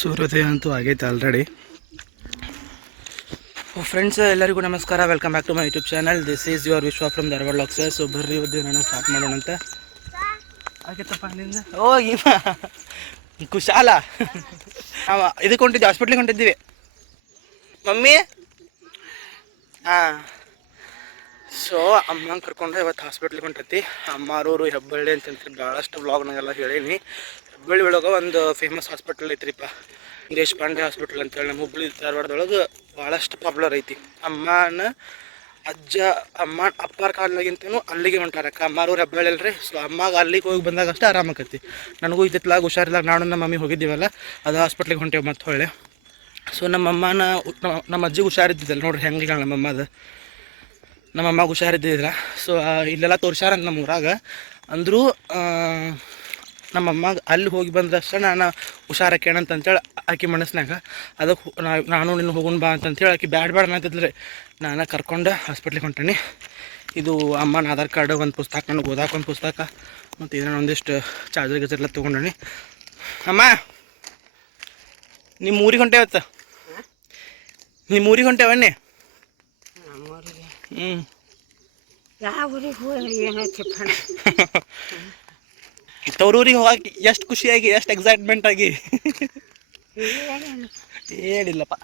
ಸೂರ್ಯೋದಯ ಅಂತೂ ಆಗೈತೆ ಆಲ್ರೆಡಿ. ಫ್ರೆಂಡ್ಸ್ ಎಲ್ಲರಿಗೂ ನಮಸ್ಕಾರ, welcome back to my YouTube channel. This is your Vishwa from Dharwad vlogs. So ಬರ್ರಿ ಇವತ್ತು ನಾನು ಸ್ಟಾರ್ಟ್ ಮಾಡೋಣ ಅಂತ ಆಗೈತಪ್ಪ ನಿಂದ. ಓ ಇವ ಕುಶಾಲ ಇದಕ್ಕೆ ಹೊಂಟಿದ್ವಿ, ಹಾಸ್ಪಿಟ್ಲಿಗೆ ಹೊಂಟಿದ್ದೀವಿ ಮಮ್ಮಿ. ಹಾಂ, ಸೊ ಅಮ್ಮಂಗೆ ಕರ್ಕೊಂಡು ಇವತ್ತು ಹಾಸ್ಪಿಟ್ಲಿಗೆ ಹೊಂಟೈತಿ. ಅಮ್ಮಾರೂರು ಹೆಬ್ಬಳ್ಳಿ ಅಂತ ಹೇಳ್ತೀನಿ, ಭಾಳಷ್ಟು ವ್ಲಾಗ್ನಾಗೆಲ್ಲ ಹೇಳೀನಿ. ಹೆಬ್ಬಳ್ಳಿ ಒಳಗೆ ಒಂದು ಫೇಮಸ್ ಹಾಸ್ಪಿಟಲ್ ಐತ್ರಿಪ್ಪ, ದೇಶಪಾಂಡೆ ಹಾಸ್ಪಿಟಲ್ ಅಂತೇಳಿ. ನಮ್ಮ ಹುಬ್ಬಳ್ಳಿ ಧಾರವಾಡದೊಳಗೆ ಭಾಳಷ್ಟು ಪಾಪ್ಯುಲರ್ ಐತಿ. ಅಮ್ಮನ ಅಪ್ಪಾರ ಕಾಲದಾಗಿಂತನೂ ಅಲ್ಲಿಗೆ ಹೊಂಟಾರಕ್ಕ. ಅಮ್ಮಾರೂರು ಹೆಬ್ಬಳ್ಳಿ ಅಲ್ರಿ. ಸೊ ಅಮ್ಮಗೆ ಅಲ್ಲಿಗೆ ಹೋಗಿ ಬಂದಾಗ ಅಷ್ಟೇ ಆರಾಮಾಕತಿ. ನನಗೂ ಇತ್ತಿತ್ಲಾಗ ಹುಷಾರಿಲ್ಲಾಗ ನಾನು ನಮ್ಮ ಮಮ್ಮಿ ಹೋಗಿದ್ದೀವಲ್ಲ, ಅದು ಹಾಸ್ಪಿಟ್ಲಿಗೆ ಹೊಂಟೇವೆ ಮತ್ತೆ ಹೊಳ್ಳೆ. ಸೊ ನಮ್ಮ ಅಜ್ಜಿಗೆ ಹುಷಾರಿದ್ದಿದ್ದಲ್ಲ ನೋಡ್ರಿ ಹೆಂಗೆ ನಮ್ಮಮ್ಮದು. ನಮ್ಮಮ್ಮಗೆ ಹುಷಾರಿದ್ದಿದ್ದಿಲ್ಲ. ಸೊ ಇಲ್ಲೆಲ್ಲ ತೋರಿಸ್ಯಾರಂತ ನಮ್ಮ ಊರಾಗ. ಅಂದರೂ ನಮ್ಮಮ್ಮಗೆ ಅಲ್ಲಿ ಹೋಗಿ ಬಂದಷ್ಟು ನಾನು ಹುಷಾರಾಕೇಣಂತಂತೇಳಿ ಆಕೆ ಮನಸ್ಸಿನಾಗ. ಅದಕ್ಕೆ ನಾನು ನಿನ್ನ ಹೋಗೋಣ ಬಾ ಅಂತಂತೇಳಿ ಆಕೆ ಬ್ಯಾಡ ಅನ್ನತ್ತಿದ್ರಿ. ನಾನು ಕರ್ಕೊಂಡು ಹಾಸ್ಪಿಟ್ಲಿಗೆ ಹೊಂಟೇನಿ. ಇದು ಅಮ್ಮನ ಆಧಾರ್ ಕಾರ್ಡ್, ಒಂದು ಪುಸ್ತಕ, ನನಗೆ ಓದಾಕ ಒಂದು ಪುಸ್ತಕ, ಮತ್ತು ಇದನ್ನ ಒಂದಿಷ್ಟು ಚಾರ್ಜರ್ ಗೀಜರ್ಲ್ಲ ತೊಗೊಂಡೇನಿ. ಅಮ್ಮ ನಿಮ್ಮ ಊರಿಗೆ ಹೊಂಟೇವತ್ತ? ನಿಮ್ಮ ಊರಿಗೆ ಹೊಂಟೇವನ್ನಿ? ತವರೂರಿಗೆ ಹೋಗಕ್ಕೆ ಎಷ್ಟು ಖುಷಿಯಾಗಿ, ಎಷ್ಟು ಎಕ್ಸೈಟ್ಮೆಂಟ್ ಆಗಿ ಹೇಳಿಲ್ಲಪ್ಪ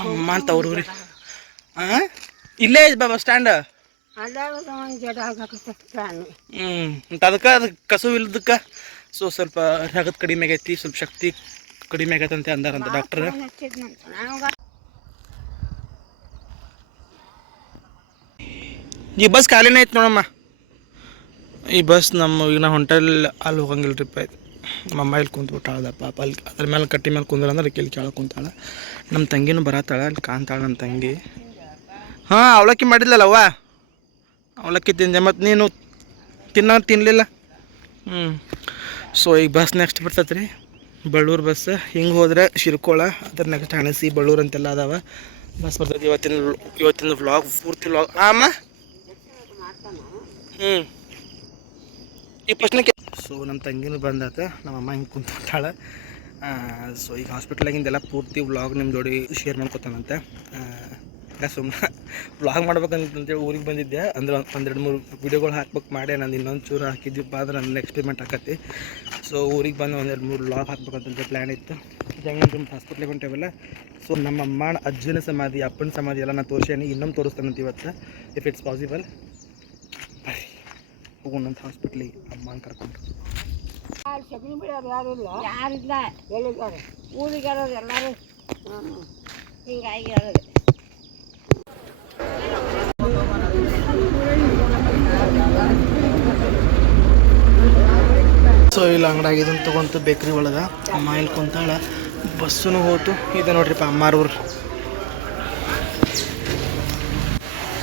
ಅಮ್ಮ. ತವರೂರಿಗೆ ಇಲ್ಲೇ ಬಸ್ ಸ್ಟ್ಯಾಂಡ್. ಅದಕ್ಕೆ ಕಸು ಇಲ್ಲದಕ್ಕೆ ಸೊ ಸ್ವಲ್ಪ ರಗತ್ ಕಡಿಮೆ ಆಗೈತಿ, ಸ್ವಲ್ಪ ಶಕ್ತಿ ಕಡಿಮೆ ಆಗೈತಂತೆ ಅಂದಾರಂತ ಡಾಕ್ಟ್ರ್. ಈ ಬಸ್ ಖಾಲಿನೇ ಐತೆ ನೋಡಮ್ಮ. ಈ ಬಸ್ ಈಗ ನಾ ಹೊಂಟಲ್ ಅಲ್ಲಿ ಹೋಗಂಗಿಲ್ಲ ಟ್ರಿಪ್ ಆಯ್ತು. ನಮ್ಮಮ್ಮ ಇಲ್ಲಿ ಕುಂತ್ಬಿಟ್ಟಾಳ ಪಾಪ. ಅಲ್ಲಿ ಅದ್ರ ಮೇಲೆ ಕಟ್ಟಿ ಮೇಲೆ ಕುಂದ್ರಂದ್ರೆ ಇಲ್ಲಿ ಕೆಳಗೆ ಕುಂತಾಳ. ನಮ್ಮ ತಂಗಿನೂ ಬರತ್ತಾಳ, ಅಲ್ಲಿ ಕಾಣ್ತಾಳ ನಮ್ಮ ತಂಗಿ. ಹಾಂ, ಅವಲಕ್ಕಿ ಮಾಡಿದ್ಲಲ್ಲವ್ವ, ಅವಲಕ್ಕಿ ತಿಂದೆ. ಮತ್ತು ನೀನು ತಿನ್ನಲಿಲ್ಲ. ಸೊ ಈಗ ಬಸ್ ನೆಕ್ಸ್ಟ್ ಬರ್ತೈತೆ ರೀ, ಬಳ್ಳೂರು ಬಸ್. ಹಿಂಗೆ ಹೋದ್ರೆ ಶಿರ್ಕೋಳ, ಅದ್ರ ನೆಕ್ಸ್ಟ್ ಹಣಸಿ, ಬಳ್ಳೂರು ಅಂತೆಲ್ಲ ಅದಾವ. ಬಸ್ ಬರ್ತೈತಿ. ಇವತ್ತಿನ ವ್ಲಾಗ್ ಪೂರ್ತಿ ವ್ಲಾಗ್. ಅಮ್ಮ ಈ ಪ್ರಶ್ನೆಗೆ ಸೊ ನಮ್ಮ ತಂಗಿನೂ ಬಂದಾತ, ನಮ್ಮಮ್ಮ ಹಿಂಗೆ ಕುಂತ್ಬಿಟ್ಟಾಳ. ಸೊ ಈಗ ಹಾಸ್ಪಿಟ್ಲಾಗಿಂದೆಲ್ಲ ಪೂರ್ತಿ ವ್ಲಾಗ್ ನಿಮ್ಮ ಜೋಡಿ ಶೇರ್ ಮಾಡ್ಕೊತಾನಂತೆ. ಸುಮ್ಮನೆ ವ್ಲಾಗ್ ಮಾಡ್ಬೇಕಂತೇಳಿ ಊರಿಗೆ ಬಂದಿದ್ದೆ. ಅಂದ್ರೆ ಒಂದೆರಡು ಮೂರು ವೀಡಿಯೋಗಳು ಹಾಕ್ಬೇಕು ಮಾಡಿ, ನಾನು ಇನ್ನೊಂದು ಚೂರು ಹಾಕಿದ್ದೀಪ್ಪ ಅಂದ್ರೆ ನನ್ನ ಎಕ್ಸ್ಪೆರಿಮೆಂಟ್ ಆಕತಿ. ಸೊ ಊರಿಗೆ ಬಂದು ಒಂದೆರಡು ಮೂರು ವ್ಲಾಗ್ ಹಾಕ್ಬೇಕಂತ ಪ್ಲ್ಯಾನ್ ಇತ್ತು. ಹೆಂಗೆ ನಿಮ್ಮ ಹಾಸ್ಪಿಟ್ಲಿಗೆ ಹೊಂಟೇವಲ್ಲ. ಸೊ ನಮ್ಮ ಅಜ್ಜನ ಸಮಾಧಿ, ಅಪ್ಪನ ಸಮಾಧಿ ಎಲ್ಲ ನಾನು ತೋರಿಸೇನಿ. ಇನ್ನೊಂದು ತೋರಿಸ್ತಾನಂತ ಇವತ್ತು, ಇಫ್ ಇಟ್ಸ್ ಪಾಸಿಬಲ್. ಬರ್ರಿ ಹೋಗೋಣಂತ ಹಾಸ್ಪಿಟ್ಲಿಗೆ ಅಮ್ಮನ ಕರ್ಕೊಂಡು. ಯಾರಿಲ್ಲ ಹೇಳಿದ್ದಾರೆ, ಊರಿಗೆ ಎಲ್ಲರೂ ಹಿಂಗಾಗಿ. ಸೊ ಇಲ್ಲಿ ಅಂಗಡಿಯಾಗಿದ್ದನ್ನು ತೊಗೊಂತು ಬೇಕ್ರಿ ಒಳಗೆ. ಅಮ್ಮ ಇಲ್ಲಿ ಕುಂತಾಳ, ಬಸ್ಸೂ ಹೋತು. ಇದು ನೋಡ್ರಿಪ್ಪ ಅಮ್ಮಾರೂರು.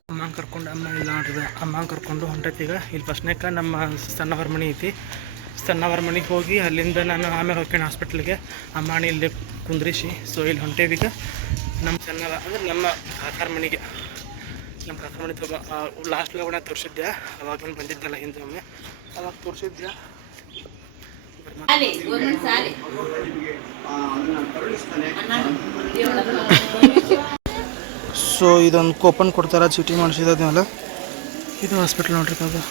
ಅಮ್ಮನ ಕರ್ಕೊಂಡು, ಅಮ್ಮ ಇಲ್ಲ ನೋಡ್ರಿ, ಅಮ್ಮನ ಕರ್ಕೊಂಡು ಹೊಂಟೈತಿ. ಈಗ ಇಲ್ಲಿ ಫಸ್ಟ್ನೇಕ ನಮ್ಮ ಸಣ್ಣವರ ಮನೆ ಐತಿ. ಸಣ್ಣವರ ಮನೆಗೆ ಹೋಗಿ ಅಲ್ಲಿಂದ ನಾನು ಆಮೇಲೆ ಹೋಗ್ತೀನಿ ಹಾಸ್ಪಿಟ್ಲಿಗೆ. ಅಮ್ಮನ ಇಲ್ಲಿ ಕುಂದ್ರಿಸಿ. ಸೊ ಇಲ್ಲಿ ಹೊಂಟೇವೀಗ ನಮ್ಮ ಸಣ್ಣವ ಅಂದ್ರೆ ನಮ್ಮ ಕಾಕಾರ ಮನೆಗೆ. ನಮ್ಮ ಕಾಕಾರ ಮನೆ ಲಾಸ್ಟ್ ಒಳಗೆ ತೋರಿಸಿದ್ದೆ, ಅವಾಗ ಬಂದಿದ್ದಲ್ಲ ಹಿಂದೆ ಒಮ್ಮೆ, ಅವಾಗ ತೋರಿಸಿದ್ದೆ. ಸೊ ಇದೊಂದು ಕೂಪನ್ ಕೊಡ್ತಾರ, ಚೀಟಿ ಮಾಡಿಸಿದ್ಮೇಲೆ. ಇದು ಹಾಸ್ಪಿಟ್ಲ್ ನೋಡ್ರಿಪ್ಪ. ಅದು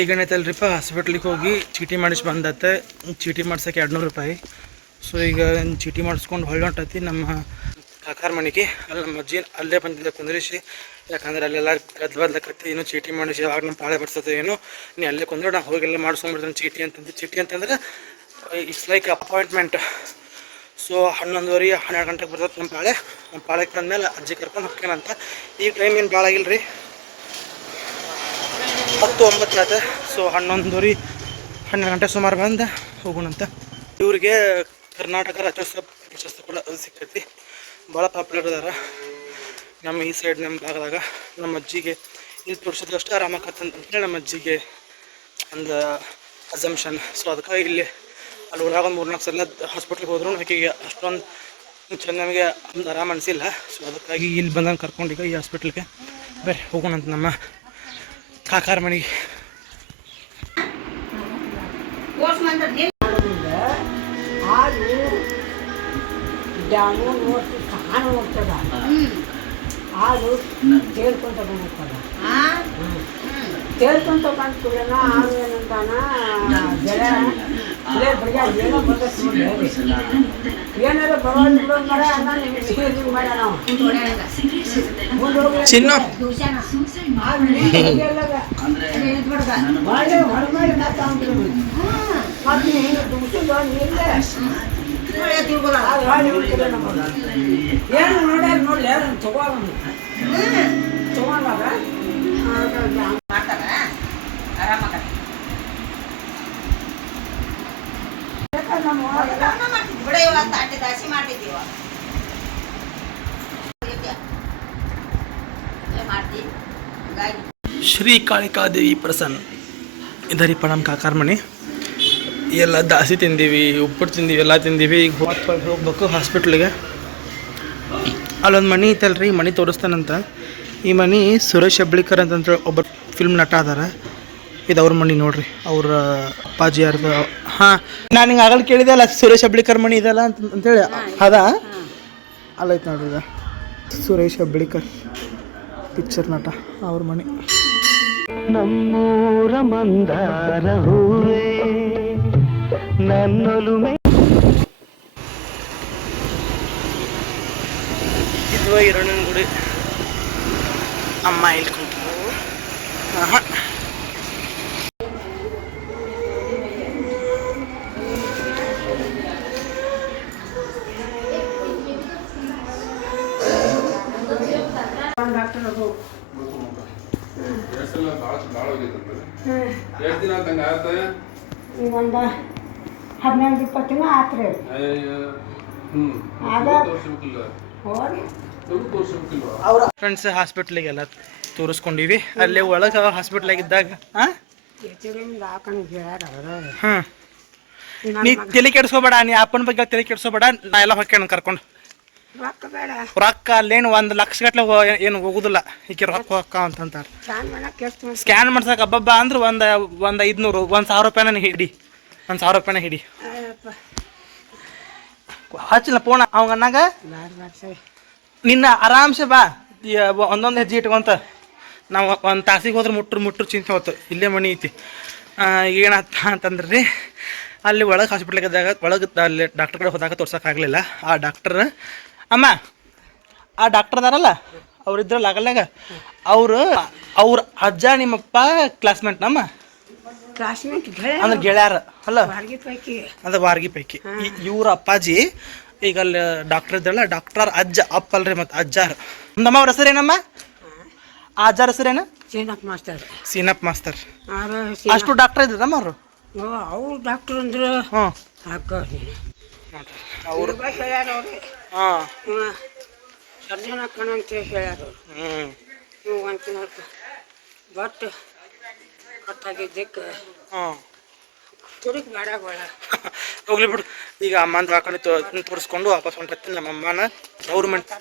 ಈಗ ಏನೈತಲ್ರಿಪ್ಪ, ಹಾಸ್ಪಿಟ್ಲಿಗೆ ಹೋಗಿ ಚೀಟಿ ಮಾಡಿಸಿ ಬಂದತ್ತೆ. ಚೀಟಿ ಮಾಡ್ಸೋಕೆ 200 ರೂಪಾಯಿ. ಸೊ ಈಗ ಚೀಟಿ ಮಾಡಿಸ್ಕೊಂಡು ಹೊಳ್ಳಿ ಹೊಂಟೈತಿ ನಮ್ಮ ಕಾಕಾರ ಮನೆಗೆ. ಅಲ್ಲಿ ನಮ್ಮ ಅಜ್ಜಿ ಅಲ್ಲೇ ಬಂದಿದ್ದೆ ಕುಂದ್ರಿಸಿ. ಯಾಕಂದ್ರೆ ಅಲ್ಲೆಲ್ಲ ಬದ್ಲಕತ್ತಿ, ಇನ್ನೂ ಚೀಟಿ ಮಾಡಿಸಿ ಯಾವಾಗ ನಮ್ಮ ಪಾಳೆ ಬರ್ತದೆ ಏನೋ, ನೀ ಅಲ್ಲೇ ಕುಂದ್ರೆ ನಾ ಹೋಗೆಲ್ಲ ಮಾಡಿಸ್ಕೊಂಡ್ಬಿಡ್ತಾನೆ ಚೀಟಿ ಅಂತಂದು. ಚೀಟಿ ಅಂತಂದ್ರೆ ಇಟ್ಸ್ ಲೈಕ್ ಅಪಾಯಿಂಟ್ಮೆಂಟ್. ಸೊ 11:30 12 ಗಂಟೆಗೆ ಬರ್ತದೆ ನಮ್ಮ ಪಾಳೆ. ನಮ್ಮ ಪಾಳೆಗೆ ಬಂದಮೇಲೆ ಅಜ್ಜಿ ಕರ್ಕೊಂಡು ಹೋಗ್ತೇನಂತ. ಈ ಟೈಮ್ ಏನು ಭಾಳ ಆಗಿಲ್ಲ ರೀ, 10:09 ಆಯ್ತು. ಸೊ 11:30 12 ಗಂಟೆ ಸುಮಾರು ಬಂದು ಹೋಗೋಣಂತ. ಇವ್ರಿಗೆ ಕರ್ನಾಟಕ ರಾಜ್ಯೋತ್ಸವ ಪ್ರಶಸ್ತಿ ಕೂಡ ಸಿಕ್ಕೈತಿ. ಭಾಳ ಪಾಪ್ಯುಲರ್ ಅದಾರ ನಮ್ಮ ಈ ಸೈಡ್, ನಮ್ಮ ಭಾಗದಾಗ. ನಮ್ಮ ಅಜ್ಜಿಗೆ ಇಲ್ಲಿ ತೋರಿಸಿದಷ್ಟು ಆರಾಮಾಕತ್ತಂತೇಳಿ ನಮ್ಮ ಅಜ್ಜಿಗೆ ಒಂದು ಅಸಂಪ್ಷನ್. ಸೊ ಅದಕ್ಕೆ ಇಲ್ಲಿ ಅಲ್ಲಿ ಊರಾಗ ಒಂದು 3-4 ಸಲ ಹಾಸ್ಪಿಟ್ಲಿಗೆ ಹೋದ್ರು ಆಕೆಗೆ ಅಷ್ಟೊಂದು ಚೆನ್ನಾಗಿ ಒಂದು ಆರಾಮ ಅನಿಸಿಲ್ಲ. ಸೊ ಅದಕ್ಕಾಗಿ ಇಲ್ಲಿ ಬಂದಂಗೆ ಕರ್ಕೊಂಡೀಗ ಈ ಹಾಸ್ಪಿಟ್ಲಿಗೆ ಬರ್ರಿ ಹೋಗೋಣಂತ ನಮ್ಮ ಕಾಕಾರ ಮನೆಗೆ. ಹಾಲು ಡ್ಯಾಮು ನೋಡ್ತಿ ಕಾಣು ಹೋಗ್ತದ ಹಾಲು ತೇಳ್ಕೊಂತ ಬಂದಿರ್ತದ ತೇಳ್ಕೊಂತ ಬಂದ ಕೂಡನ ಹಾಲು ಏನಂತಾನ ಬೆಳೆ ಇಲ್ಲೇ ಬಡಿಯ ಏನೋ ಬರ್ತೈತೆ ನೋಡಿ ಏನಾರ ಬರೋದು ಬಿಡೋ ಮರ ಅನ್ನ ನಿಮ್ಗೆ ಮಾಡ ನಾವು ಮುಂದೆ ಹೋಗಿ ಚಿನ್ನ ಒಳ್ಳೆ ಹೊರಮಾಡಿ ಮತ್ತೆ ಹಿಂಗೆ ದುಡ್ಡು ನೀರೇ ಏನು ನೋಡ್ಯಾರ ನೋಡ್ಲಿ ಯಾರು ತಗೋಲ್ಲ ತಗೊಂಡಾಗ ಶ್ರೀ ಕಾಳಿಕಾದೇವಿ ಪ್ರಸನ್ನ ಇದರಿಪ್ಪ ನಮ್ಮ ಕಾಕಾರ ಮನೆ ಎಲ್ಲ ದಾಸಿ ತಿಂದೀವಿ ಉಪ್ಪಿಟ್ಟು ತಿಂದೀವಿ ಎಲ್ಲ ತಿಂದೀವಿ ಈಗ ಹೋಗ್ಬೇಕು ಹಾಸ್ಪಿಟ್ಲಿಗೆ ಅಲ್ಲೊಂದು ಮನೆ ಐತಲ್ರಿ ಈ ಮನೆ ತೋರಿಸ್ತಾನಂತ ಈ ಮನೆ ಸುರೇಶ್ ಹೆಬ್ಳಿಕರ್ ಅಂತಂದ್ರೆ ಒಬ್ಬ ಫಿಲ್ಮ್ ನಟ ಅದಾರ ಇದು ಅವ್ರ ಮನೆ ನೋಡ್ರಿ ಅವ್ರ ಅಪ್ಪಾಜಿ ಯಾರ್ದು ಹಾಂ ನಾನು ಹಿಂಗೆ ಆಗಲು ಕೇಳಿದೆ ಅಲ್ಲ ಸುರೇಶ್ ಹೆಬ್ಳಿಕರ್ ಮನೆ ಇದಲ್ಲ ಅಂತೇಳಿ ಅದಾ ಅಲ್ಲೈತೆ ನೋಡ್ರಿ ಇದು ಸುರೇಶ್ ಹೆಬ್ಳಿಕರ್ ಪಿಕ್ಚರ್ ನಟ ಅವ್ರ ಮನೆ ನಮ್ಮೂರ ಮಂದಾರ ಹೂವೇ ನನ್ನೊಲುಮೆ ಇದು ಹಿರಣ್ಣನ ಗುಡಿ ಅಮ್ಮ ಇಲ್ಲಿ ಕುಂತು ಒಂದು 15-20 ದಿನ ಆತ್ರಿ ಅವ್ರ ಫ್ರೆಂಡ್ಸ್ ಹಾಸ್ಪಿಟ್ಲಿಗೆಲ್ಲ ತೋರಿಸ್ಕೊಂಡಿವಿ ಅಲ್ಲೇ ಒಳಗೆ ಹಾಸ್ಪಿಟ್ಲಾಗಿದ್ದಾಗ ಹಾಂ ಹಾಂ ನೀ ತಲೆ ಕೆಡಿಸ್ಕೋಬೇಡ ನೀ ಅಪ್ಪನ ಬಗ್ಗೆ ತಲೆ ಕೆಡಿಸ್ಕೋಬೇಡ ನಾ ಎಲ್ಲ ಹೊಕ್ಕೇಣ ಕರ್ಕೊಂಡು ರೊಕ್ಕ ಅಲ್ಲೇನು 1 ಲಕ್ಷ ಗಟ್ಲೆ ಏನು ಹೋಗುದಿಲ್ಲ ಈಕೆ ರೊಕ್ಕ ಹೊಕ್ಕ ಅಂತಂತಾರೆ ಸ್ಕ್ಯಾನ್ ಮಾಡ್ಸಕ್ಕೆ ಹಬ್ಬಬ್ಬ ಅಂದ್ರೆ ಒಂದು 500 1,000 ರೂಪಾಯಿನ ಹಿಡಿ 1,000 ರೂಪಾಯಿನ ಹಿಡಿ ಹಚ್ಚಿಲ್ಲ ಫೋನ್ ಅವಂಗನ್ನಾಗ ನಿನ್ನ ಆರಾಮ್ಸೆ ಬಾ ಒಂದೊಂದು ಹೆಜ್ಜೆ ಇಟ್ಕೊಂತ ನಾವು ಒಂದು ತಾಸಿಗೆ ಹೋದ್ರೆ ಮುಟ್ರು ಚಿಂತೆ ಹೋತು ಇಲ್ಲೇ ಮನೆ ಐತಿ ಏನತ್ತ ಅಂತಂದ್ರೆ ರೀ ಅಲ್ಲಿ ಒಳಗೆ ಹಾಸ್ಪಿಟ್ಲಿಗೆ ಒಳಗೆ ಅಲ್ಲಿ ಡಾಕ್ಟರ್ ಕಡೆ ಹೋದಾಗ ತೋರ್ಸೋಕ್ಕಾಗಲಿಲ್ಲ ಆ ಡಾಕ್ಟರ್ ಅಮ್ಮ ಆ ಡಾಕ್ಟರ್ ಅದಾರಲ್ಲ ಅವ್ರಿದ್ರಲ್ಲ ಆಗಲ್ಲಾಗ ಅವ್ರ ಅಜ್ಜ ನಿಮ್ಮಪ್ಪ ಕ್ಲಾಸ್ಮೇಟ್ ನಮ್ಮ ಅಂದ್ರೆ ಗೆಳೆಯಾರ ಅಲ್ಲ ಅಂದ್ರೆ ವಾರ್ಗಿ ಪೈಕಿ ಇವ್ರ ಅಪ್ಪಾಜಿ ಈಗ ಅಲ್ಲಿ ಡಾಕ್ಟರ್ ಇದ್ರಲ್ಲ ಡಾಕ್ಟರ್ ಅಜ್ಜ ಅಪ್ಪ ಅಲ್ರಿ ಮತ್ತು ಅಜ್ಜಾರ ನಮ್ಮ ಅವ್ರ ಹೆಸರೇನಮ್ಮ ಆ ಅಜ್ಜಾರ ಹೆಸರೇನು ಸೀನಪ್ಪ ಮಾಸ್ತರ್ ಅಷ್ಟು ಡಾಕ್ಟರ್ ಇದ್ರಮ್ಮ ಅವರು ಅವ್ರು ಡಾಕ್ಟರ್ ಅಂದ್ರೆ ಹ್ಞೂ ಅವ್ರು ಹೇಳ್ಯಾರ ಅವ್ರು ಹಾಂ ಸರ್ಜನ್ ಹಾಕೋಣ ಅಂತ ಹೇಳ್ಯಾರ ನೀವು ಅಂತೀನಿ ಬಟ್ ಕಟ್ಟಾಗಿದ್ದಕ್ಕೆ ತುಡುಕ್ ಬೇಡ ಹೋಗ್ಲಿ ಬಿಡು ಈಗ ಅಮ್ಮಂದು ಹಾಕೊಂಡು ತೋರಿಸ್ಕೊಂಡು ವಾಪಸ್ ಹೊಂಟತ್ತೀನಿ ನಮ್ಮ ಅಮ್ಮನ ಗೌರ್ಮೆಂಟ್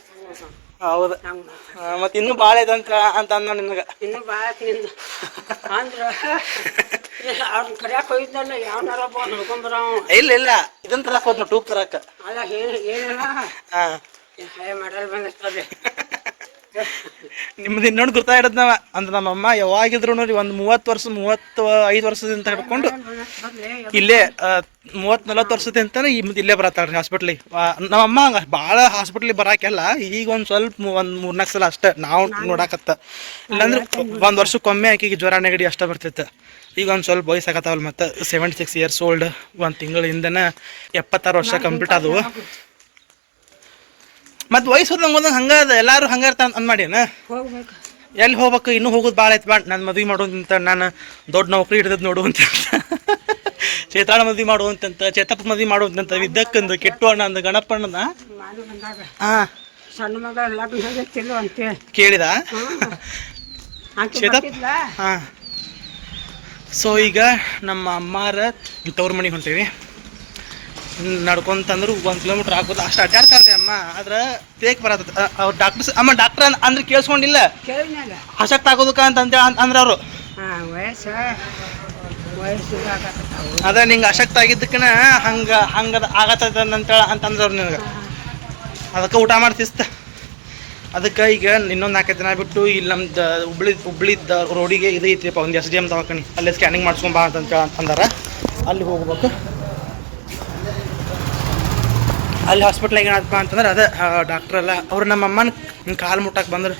ಹೌದು ಮತ್ತು ಇನ್ನೂ ಭಾಳ ಇದೆ ಅಂತ ಅಂದ ನಿನಗೆ ಇನ್ನೂ ಭಾಳ ನಿಂದು ಅಂದ್ರೆ ಅವ್ರನ್ನ ಕರ್ಯಾಕೆ ಹೋಗಿದ್ದಲ್ಲ ಯಾವನಾರ ಒಬ್ಬ ನೋಡ್ಕೊಂಬರ ಇಲ್ಲ ಇದನ್ನ ತರಕ್ಕೆ ಹೋದ್ ಟೂಬ್ ತರಕ್ಕೆ ಅಲ್ಲ ಏನಿಲ್ಲ ಹಾಂ ಮಾಡಲ್ ಬಂದಿರ್ತದೆ ನಿಮ್ದು ಇನ್ನೊಂದು ಗುರ್ತಾಯಿಡೋದು ನಾವ ಅಂದ್ರೆ ನಮ್ಮಮ್ಮ ಯಾವಾಗಿದ್ರು ನೋಡಿ ಒಂದು 35 ವರ್ಷದಿಂದ ಹಿಡ್ಕೊಂಡು ಇಲ್ಲೇ 30-40 ವರ್ಷದಿಂದ ಇಲ್ಲೇ ಬರತ್ತಾಳ್ರಿ ಹಾಸ್ಪಿಟ್ಲಿಗೆ ನಮ್ಮಮ್ಮ ಹಂಗೆ ಭಾಳ ಹಾಸ್ಪಿಟ್ಲಿಗೆ ಬರಾಕೆಲ್ಲ ಈಗ ಒಂದು ಸ್ವಲ್ಪ 3-4 ಸಲ ಅಷ್ಟೇ ನಾವು ನೋಡಾಕತ್ತ ಇಲ್ಲಾಂದ್ರೆ 1 ವರ್ಷಕ್ಕೊಮ್ಮೆ ಆಕೆಗೆ ಜ್ವರ ನೆಗಡಿ ಅಷ್ಟೇ ಬರ್ತಿತ್ತು ಈಗ ಒಂದು ಸ್ವಲ್ಪ ವಯಸ್ಸಾಗತ್ತಾವಲ್ಲ ಮತ್ತು 76 ಇಯರ್ಸ್ ಓಲ್ಡ್ 1 ತಿಂಗಳ ಹಿಂದೆನೇ 76 ವರ್ಷ ಕಂಪ್ಲೀಟ್ ಆದವು ಮತ್ತು ವಯಸ್ಸು ಹೋದಂಗೆ ಒಂದೊಂದು ಹಂಗೆ ಅದ ಎಲ್ಲರೂ ಹಂಗೆ ಇರ್ತಾನೆ ಅಂದ್ ಮಾಡ್ಯಾನ ಎಲ್ಲಿ ಹೋಗ್ಬೇಕು ಇನ್ನೂ ಹೋಗೋದು ಭಾಳ ಆಯ್ತು ನಾನು ಮದುವೆ ಮಾಡೋದಂತ ನಾನು ದೊಡ್ಡ ನೌಕರಿ ಹಿಡಿದ್ ನೋಡುವಂತ ಚೇತಾಳ ಮದುವೆ ಮಾಡುವಂತಂತ ಚೇತಪ್ಪ ಮದುವೆ ಮಾಡುವಂತಂತ ವಿದ್ಯಕ್ಕಂದು ಕೆಟ್ಟು ಅಣ್ಣ ಅಂದ ಗಣಪಣ್ಣನ ಹಾಂ ಸಣ್ಣ ಮಗ ಲಗ್ನ ಅಂತ ಕೇಳಿದ ಚೇತಪ್ಪ ಹಾಂ ಸೊ ಈಗ ನಮ್ಮ ಅಮ್ಮಾರ ತವ್ರ ಮನೆಗೆ ಹೊಂಟೀವಿ ನಡ್ಕೊಂತಂದ್ರೆ 1 ಕಿಲೋಮೀಟ್ರ್ ಆಗ್ಬೋದು ಅಷ್ಟು ಅಡ್ಡಾಡ್ತಾರೆ ಅಮ್ಮ ಆದ್ರೆ ಬೇಗ ಬರತ್ತ ಅವ್ರು ಡಾಕ್ಟರ್ ಅಂದ್ರೆ ಕೇಳಿಸ್ಕೊಂಡಿಲ್ಲ ಅಶಕ್ತ ಆಗೋದಕ್ಕ ಅಂತೇಳಿ ಅಂದ್ರೆ ಅವರು ಅದ ನಿಂಗೆ ಅಶಕ್ತ ಆಗಿದ್ದಕ್ಕನ ಹಂಗೆ ಆಗತ್ತದ ಅಂತೇಳಿ ಅಂತಂದ್ರೆ ಅವ್ರು ನಿನಗೆ ಅದಕ್ಕೆ ಊಟ ಮಾಡ್ತಿಸ್ತ. ಅದಕ್ಕೆ ಈಗ ಇನ್ನೊಂದು 4 ದಿನ ಬಿಟ್ಟು ಇಲ್ಲಿ ನಮ್ದು ಹುಬ್ಳಿದ ರೋಡಿಗೆ ಇದು ಐತಿಪ್ಪ ಒಂದು SDM ದವಾಖಾನೆ, ಅಲ್ಲೇ ಸ್ಕ್ಯಾನಿಂಗ್ ಮಾಡ್ಸ್ಕೊಂಬ ಅಂತ ಅಂದಾರ. ಅಲ್ಲಿ ಹೋಗ್ಬೇಕು. ಅಲ್ಲಿ ಹಾಸ್ಪಿಟ್ಲಾಗ ಏನಪ್ಪ ಅಂತಂದ್ರೆ ಅದೇ ಡಾಕ್ಟ್ರೆಲ್ಲ ಅವ್ರು ನಮ್ಮ ಅಮ್ಮನ ಕಾಲು ಮುಟ್ಟಕ್ಕೆ ಬಂದ್ರೆ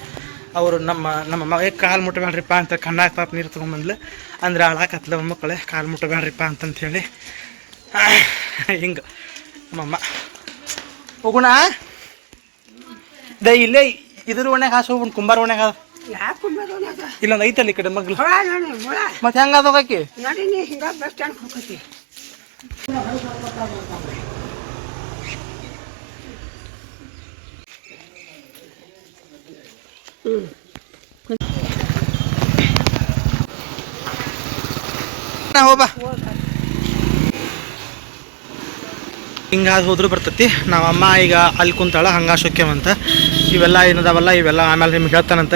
ಅವರು ನಮ್ಮಮ್ಮಗೆ ಕಾಲು ಮುಟ್ಟಬೇಡ್ರಿಪ್ಪ ಅಂತ ಕಣ್ಣಾಗ ಪಾಪ ನೀರು ತೊಗೊಂಬಂದ್ಲು. ಅಂದ್ರೆ ಅಳಾಕತ್ಲ ಮಕ್ಕಳೇ ಕಾಲು ಮುಟ್ಟಬೇಡ್ರಿಪ್ಪ ಅಂತಂತೇಳಿ ಹಿಂಗೆ ನಮ್ಮಮ್ಮ. ಹೋಗೋಣ ಇಲ್ಲೇ ಇದ್ರ ಒಣೆಗೆ ಹಾಸು ಹೋಗ್ಬಿಟ್ಟು ಕುಂಬಾರ ಒಣೆಗೆ ಇಲ್ಲೊಂದು ಐತಲ್ಲ ಈ ಕಡೆ ಮಗ್ಳು. ಮತ್ತೆ ಹೆಂಗೆ ಅದೋಗಾಕಿ ಬಸ್ ಸ್ಟ್ಯಾಂಡ್ ಹೋಗತಿ. ಹೋಗ್ಬಾ ಹಿಂಗಾದ ಹೋದ್ರೂ ಬರ್ತೈತಿ. ನಾವಮ್ಮ ಈಗ ಅಲ್ಲಿ ಕುಂತಾಳ ಹಂಗಾಶೋಕ್ಯವಂತ. ಇವೆಲ್ಲ ಏನದಾವಲ್ಲ ಇವೆಲ್ಲ ಆಮೇಲೆ ನಿಮ್ಗೆ ಹೇಳ್ತಾನಂತ.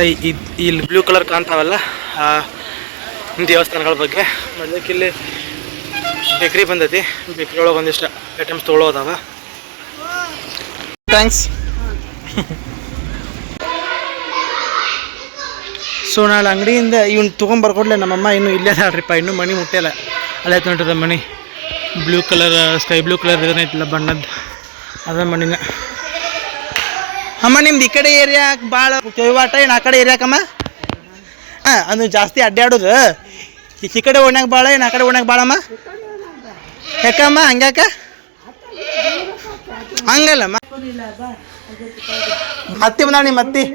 ಇಲ್ಲಿ ಬ್ಲೂ ಕಲರ್ ಕಾಣ್ತಾವಲ್ಲ ದೇವಸ್ಥಾನಗಳ ಬಗ್ಗೆ. ಮೊದಲಕ್ಕೆ ಇಲ್ಲಿ ಬೇಕ್ರಿ ಬಂದೈತಿ. ಬೇಕ್ರಿ ಒಳಗೆ ಒಂದಿಷ್ಟು ಐಟಮ್ಸ್ ತೊಗೊಳೋದಾವ. ಥ್ಯಾಂಕ್ಸ್. ಸೊ ನಾಳೆ ಅಂಗಡಿಯಿಂದ ಇವ್ನು ತೊಗೊಂಬರ್ಕೊಡ್ಲೆ ನಮ್ಮಮ್ಮ ಇನ್ನೂ ಇಲ್ಲೇ ಅದಾಳ್ರಿಪ್ಪ, ಇನ್ನೂ ಮನೆ ಮುಟ್ಟಿಲ್ಲ. ಅಲ್ಲೇ ನೋಡ್ರಿ ಮನೆ blue colour sky blue colour ಇದನ್ನೈತಿಲ್ಲ ಬಣ್ಣದ್ದು ಅದ ಮಣಿನ. ಅಮ್ಮ ನಿಮ್ದು ಈ ಕಡೆ ಏರಿಯಾಕ್ಕೆ ಭಾಳ ವಹಿವಾಟ ಏನು ಆ ಕಡೆ ಏರಿಯಾಕಮ್ಮ? ಹಾಂ ಅದು ಜಾಸ್ತಿ ಅಡ್ಡಾಡೋದು ಈ ಕಡೆ ಓಣ್ಯಾಗ ಭಾಳ ಏನು ಆ ಕಡೆ ಓಣ್ಯಾಗ ಭಾಳಮ್ಮ? ಯಾಕಮ್ಮ ಹಂಗ್ಯಾಕ? ಹಂಗಲ್ಲಮ್ಮ ಅತ್ತಿ ಬಂದ ನಿಮ್ಮ ಅತ್ತಿ.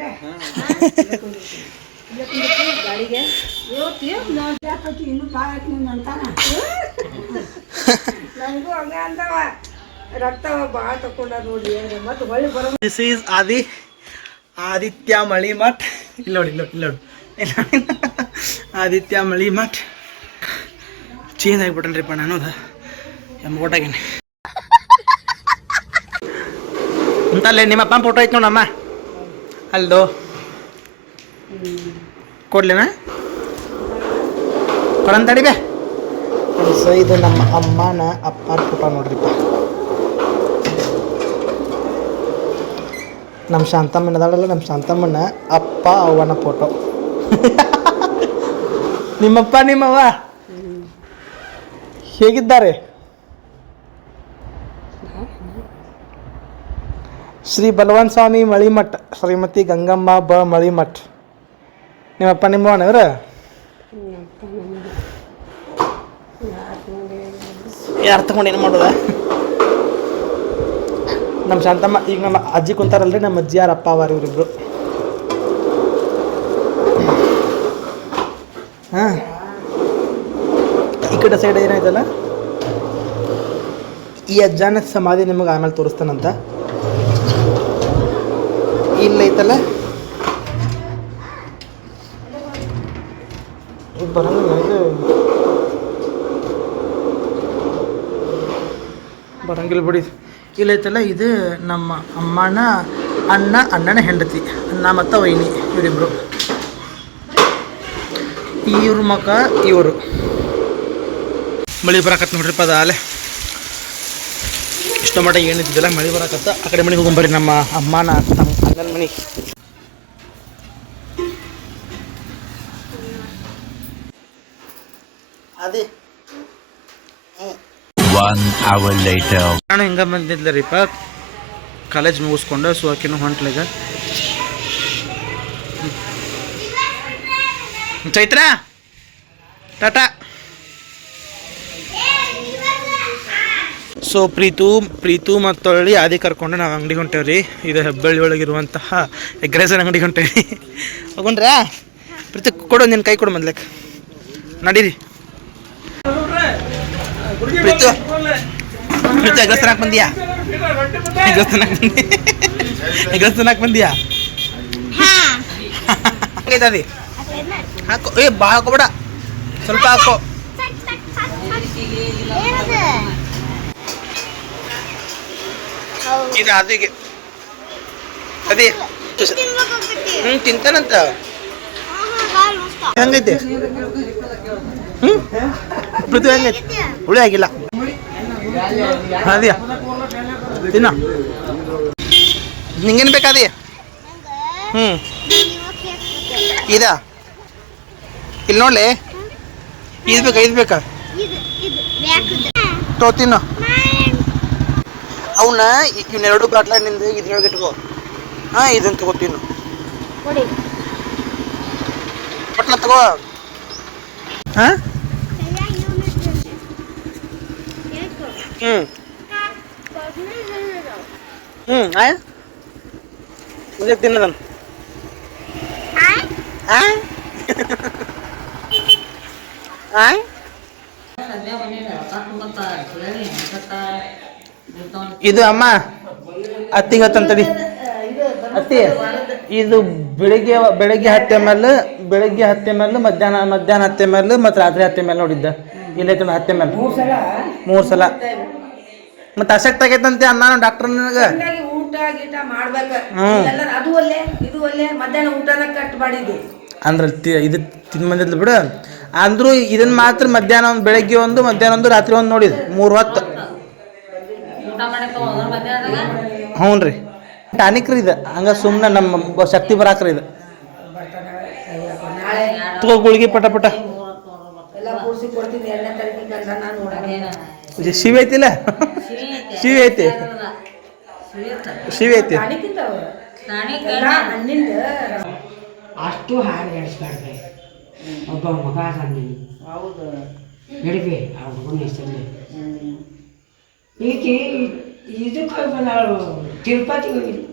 This is Aditya Malimath. ಇಲ್ಲ ನೋಡಿ ಆದಿತ್ಯ ಮಳಿಮಠ್. ಚೇಂಜ್ ಆಗಿಬಿಟ್ಟನ್ರಿಪ್ಪ ನಾನು ಅದ ಎಮ್ಗೋಟಾಗೇನೆ ಅಂತಲ್ಲೇ ನಿಮ್ಮಪ್ಪ ಫೋಟೋ ಐತೆ ನೋಡಮ್ಮ. ಅಲ್ಲೋ ಕೊಡ್ಲೇನಾ ಕೊಡಂತ ತಡಿಬೇ. ಸೊ ಇದು ನಮ್ಮ ಅಮ್ಮನ ಅಪ್ಪನ ಫೋಟೋ ನೋಡ್ರಿಪ್ಪ. ನಮ್ಮ ಶಾಂತಮ್ಮನ ಅದಾಳಲ್ಲ, ನಮ್ಮ ಶಾಂತಮ್ಮನ ಅಪ್ಪ ಅವನ ಫೋಟೋ. ನಿಮ್ಮಪ್ಪ ನಿಮ್ಮವ್ವ ಹೇಗಿದ್ದಾರೆ? ಶ್ರೀ ಬಲವಂತ ಸ್ವಾಮಿ ಮಳಿಮಠ್, ಶ್ರೀಮತಿ ಗಂಗಮ್ಮ ಬ ಮಳಿಮಠ್. ನಿಮ್ಮಪ್ಪ ನಿಮ್ಮವನವ್ರ ಯಾರು ತಗೊಂಡು ಏನು ಮಾಡೋದ? ನಮ್ಮ ಶಾಂತಮ್ಮ ಈಗ ನಮ್ಮ ಅಜ್ಜಿ ಕುಂತಾರಲ್ರಿ, ನಮ್ಮ ಅಜ್ಜಿ ಯಾರ ಅಪ್ಪ ಅವಾರ ಇವರಿಬ್ರು. ಹಾಂ ಈ ಕಡೆ ಸೈಡ್ ಏನಾಯ್ತಲ್ಲ ಈ ಅಜ್ಜನ ಸಮಾಧಿ ನಿಮಗೆ ಆಮೇಲೆ ತೋರಿಸ್ತಾನಂತ. ಇಲ್ಲೈತಲ್ಲ ಬರಂಗಿಲ್ಲ, ಇದು ಬರಂಗಿಲ್ಲ ಬಿಡಿ. ಇಲ್ಲೈತಲ್ಲ ಇದು ನಮ್ಮ ಅಮ್ಮನ ಅಣ್ಣನ ಹೆಂಡತಿ, ಅಣ್ಣ ಮತ್ತು ವೈನಿ ಇವರಿಬ್ಬರು. ಇವ್ರ ಮಕ್ಕ ಇವರು. ಮಳೆ ಬರಾಕತ್ತ ನೋಡ್ರಿಪ್ಪ ಅದ ಅಲ್ಲೇ ಇಷ್ಟ ಮಟ್ಟ ಏನಿದ್ದಿಲ್ಲ ಮಳೆ ಬರಾಕತ್ತ. ಆ ಕಡೆ ಮನೆಗೆ ಹೋಗ್ಬರ್ರಿ, ನಮ್ಮ ಅಮ್ಮನ ಅಣ್ಣನ ಮನೆ. ಅದೇ ನಾನು ಹಿಂಗೆ ಬಂದಿದ್ಲರಿಪ್ಪ ಕಾಲೇಜ್ ಮುಗಿಸ್ಕೊಂಡು. ಸೊ ಆಕಿನೂ ಹೊಂಟ್ಲೀಗ. ಚೈತ್ರ ಟಾಟಾ. ಸೊ ಪ್ರೀತು ಮತ್ತೊಳ್ಳಿ ಆದಿ ಕರ್ಕೊಂಡು ನಾವು ಅಂಗಡಿಗೆ ಹೊಂಟೇವ್ರಿ. ಇದು ಹೆಬ್ಬಳ್ಳಿ ಒಳಗಿರುವಂತಹ ಎಗ್ ರೈಸನ್ ಅಂಗಡಿಗೆ ಹೊಂಟೇವಿ. ಹೋಗೋಣ್ರಾ? ಪ್ರೀತಿ ಕೊಡು, ನಿನ್ನ ಕೈ ಕೊಡು ಮೊದ್ಲಕ್ಕೆ. ನಡೀರಿ ಪ್ರೀತು. ಎಗ್ರಸ್ತನಾಕ್ ಬಂದಿಯಾ? ಎಗ್ರಸ್ತನಾಕ್ ಬಂದಿಯಾ? ಹಂಗೈತದಿ ಹಾಕೋ. ಭಾಳ ಹಾಕೋಬೇಡ, ಸ್ವಲ್ಪ ಹಾಕೋ. ಇದು ಅದಿಗೆ ಅದೇ ತಿಂತಾನಂತ. ಹೆಂಗೈತೆ? ಪೃಥ್ವಿ ಹೆಂಗೈತೆ? ಹುಳಿ ಆಗಿಲ್ಲ ಅದ್ಯಾ ತಿನ್ನ. ನಿಂಗೇನು ಬೇಕಾದಿ ಹ್ಞೂ ಇದಾ ಇಲ್ಲಿ ನೋಡ್ಲಿ ಇದು ಬೇಕಾ ತೋತಿನ್ನು ಅವನ್ನ ಇವನ್ನೆರಡು ಬಾಟ್ಲ ನಿಂದು ಇದ್ರೊಳಗೆ ಇಟ್ಕೋ ಹಾಂ ಇದನ್ನು ತಗೋತೀನಿ ಬಟ್ಲ ತಗೋ ಹಾಂ ಆಯ್ ಮುಂದೆ ತಿನ್ನದನ್ ಆಯ್ ಇದು ಅಮ್ಮ ಅತ್ತಿಗೆ ಹತ್ತಂತಡಿ ಅತ್ತಿ ಇದು ಬೆಳಿಗ್ಗೆ 10 ml ಬೆಳಿಗ್ಗೆ 10 ml ಮಧ್ಯಾಹ್ನ 10 ml ಮತ್ತು ರಾತ್ರಿ 10 ml ನೋಡಿದ್ದ ಇಲ್ಲೈತೆ 10 ml 3 ಸಲ ಮತ್ತೆ ಅಸಕ್ತ ಆಗೈತಂತೆ ನಾನು ಡಾಕ್ಟರ್ ನನಗೆ ಊಟ ಗೀಟ ಮಾಡ್ಬೇಕು ಅದು ಒಳ್ಳೆ ಇದು ಒಳ್ಳೆ ಮಧ್ಯಾಹ್ನ ಊಟನ ಕಟ್ ಮಾಡಿದ್ವಿ ಅಂದ್ರೆ ಇದು ತಿಂದು ಬಿಡು ಅಂದ್ರೂ ಇದನ್ನ ಮಾತ್ರ ಮಧ್ಯಾಹ್ನ ಒಂದು ಬೆಳಗ್ಗೆ ಒಂದು ಮಧ್ಯಾಹ್ನ ಒಂದು ರಾತ್ರಿ ಒಂದು ನೋಡಿದ್ 3 ಹೊತ್ತು ಹ್ಞೂ ರೀ ಟಾನಿಕ್ ರೀ ಇದು ಹಂಗೆ ಸುಮ್ಮನೆ ನಮ್ಮ ಶಕ್ತಿ ಬರಾಕ್ರಿ ಇದು ತಗೋ ಗುಳಿಗೆ ಪಟ ಎಲ್ಲ ಕೂಡಿಸಿ ಕೊಡ್ತೀನಿ 2ನೇ ತಾರೀಕಿಗೆ ಅಂತ ನಾನು ನೋಡೋಣ ಶಿವ ಐತಿಲ್ಲ ಶಿವ ಐತಿ ಶಿವ ಐತಿ ಹಣ್ಣಿಂದ ಅಷ್ಟು ಹಾರ ಎಡಿಸ್ಬಾರ್ದು ಒಬ್ಬ ಮಗ ತಂದಿ ಹೌದು ನಡಿಬೆ ಆ ಹುಡುಗನ ಹೆಸರಲ್ಲಿ ಈಕೆ ಇದಕ್ಕೆ ಬಂದಾಳು ತಿರುಪತಿಗೆ ಹೋಗಿದ್ವಿ